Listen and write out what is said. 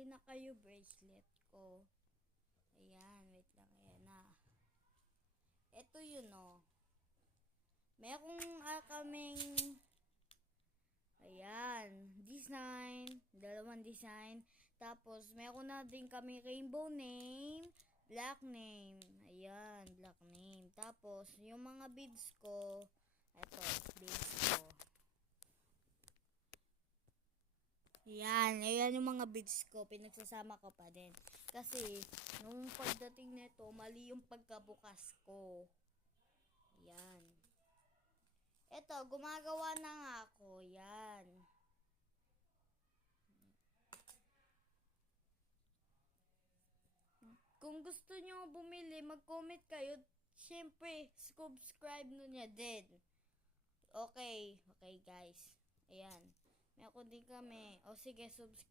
bili na kayo bracelet ko. Ayan, wait lang. Ayan na. Ito yun, oh. Merong kaming ayan, design, dalawang design. Tapos, meron na din kami rainbow name, black name. Ayan, black name. Tapos, yung mga beads ko, ito, beads ko. Ayan yung mga beads ko. Pinagsasama ko pa din. Kasi, nung pagdating nito, mali yung pagkabukas ko. Ayan. Ito, gumagawa na nga ako. Yan. Kung gusto nyo bumili, mag-comment kayo. Siyempre, subscribe nyo niya din. Okay guys. Ayan. Meron din kami. O sige, subscribe.